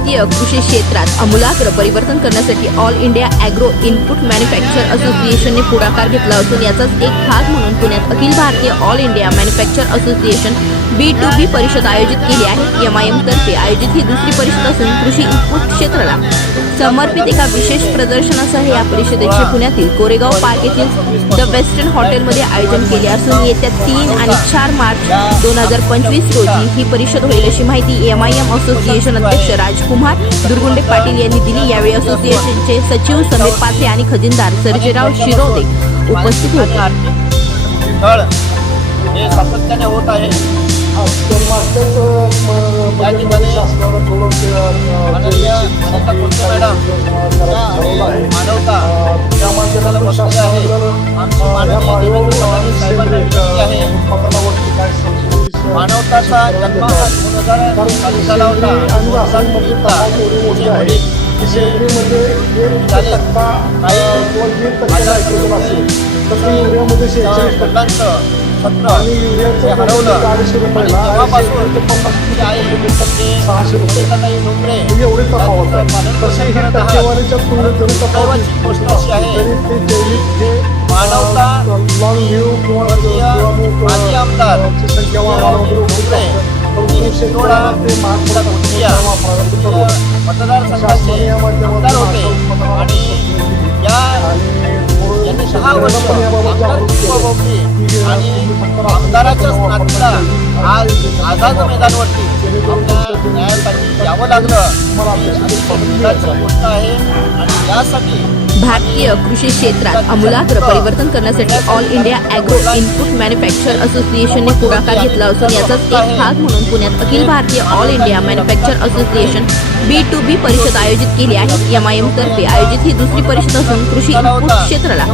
भारतीय कृषी क्षेत्रात आमूलाग्र परिवर्तन करण्यासाठी all India agro input manufacture असोसिएशनने पुढाकार घेतला असून याचाच एक भाग म्हणून पुण्यात Akhil Bharatiya all India manufacture association B2B परिषद आयोजित केली आहे। MIM तर्फे आयोजित ही दुसरी परिषद असून कृषी इनपुट क्षेत्राला समर्पित एका विशेष प्रदर्शनासह या परिषदेचे पुण्यातील कोरेगाव पार्क येथील द वेस्टर्न हॉटेलमध्ये आयोजन केले असून येत्या 3 आणि 4 मार्च 2025 रोजी ही परिषद होईल अशी माहिती MIM असोसिएशन अध्यक्ष राजकुमार दुर्गुंडे पाटील यांनी दिली। यावेळी असोसिएशनचे सचिव समीर पाथे आणि खजिनदार सर्जेराव शिरोदे उपस्थित होते। हे सातत्याने होत आहे। मानवता त्या माणसाला बसले आहे। आमची मानवताचा जन्म हा 2000 साली झाला होता। आणि युरियाचं हरवलं तेव्हापासून एवढे तफावत आहे। तशी ही टक्केवारीच्या तुलनेत जरी तफावत गोष्ट अशी आहे की मानवता लॉंग व्ह्यू किंवा माजी आमदार संख्या मतदारसंघाचे आमदार होते आणि यांनी 10 वर्ष आणि आमदाराच्या नात्याला आज आझाद मैदानावरती आपल्या न्यायासाठी यावं लागलं गोष्ट आहे आणि यासाठी भारतीय कृषी क्षेत्रात आमूलाग्र परिवर्तन करण्यासाठी all India agro input manufacture असोसिएशनने पुढाकार घेतला असून याचाच एक भाग म्हणून पुण्यात Akhil Bharatiya all India manufacture association B2B परिषद आयोजित केली आहे। MIM तर्फे आयोजित ही दुसरी परिषद असून कृषी इनपुट क्षेत्राला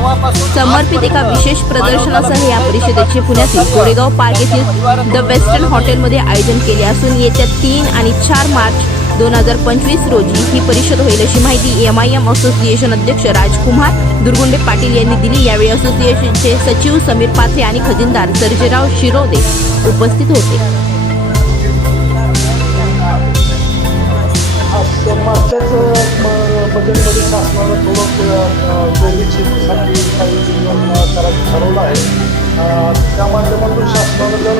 समर्पित एका विशेष प्रदर्शनासह या परिषदेचे पुण्यातील कोरेगाव पार्क येथील द वेस्टर्न हॉटेलमध्ये आयोजन केले असून येत्या 3 आणि 4 मार्च 2025 रोजी ही परिषद होईल अशी माहिती MIM असोसिएशन अध्यक्ष राजकुमार दुर्गुंडे पाटील यांनी दिली। यावेळी असोसिएशनचे सचिव समीर पाथे आणि खजिनदार सर्जेराव शिरोदे उपस्थित होते। मागच्याच बजेटमध्ये शासनानं थोडं जैविक शेतीसाठी काही करायचं ठरवलं आहे। त्या माध्यमातून शासनानं जर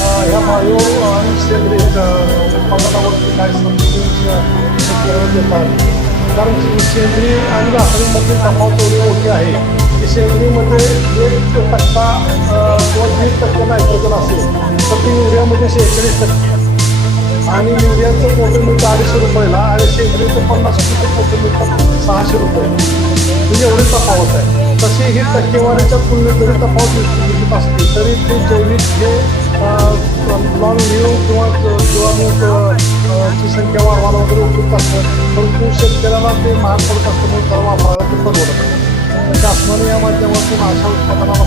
ह्या बायो आणि सेंद्रिय उत्पादनावरती काय शक्य देतात, कारण सेंद्रिय आणि रासायनिकमध्ये तफावत एवढी मोठी आहे की सेंद्रियमध्ये 1% किंवा 1.5% नायट्रोजन असेल तर ती युरियामध्ये 46% आणि युरियाचं पोतं मिळतं 250 रुपयाला आणि सेंद्रियचं 50% पोतं मिळतं 600 रुपये, म्हणजे एवढी तफावत आहे। तशी ही टक्केवारीच्या तुलनेत जरी तफावत दिसत असली तरी ते जैविक हे लॉंग व्ह्यू किंवा ची संख्या वाढवायला वगैरे उपयुक्त असतं, परंतु शेतकऱ्याला ते महाग पडत असल्यामुळे त्याला वापरायला ते परवडत. शासनाने या माध्यमातून अशा उत्पादनाला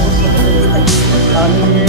आणि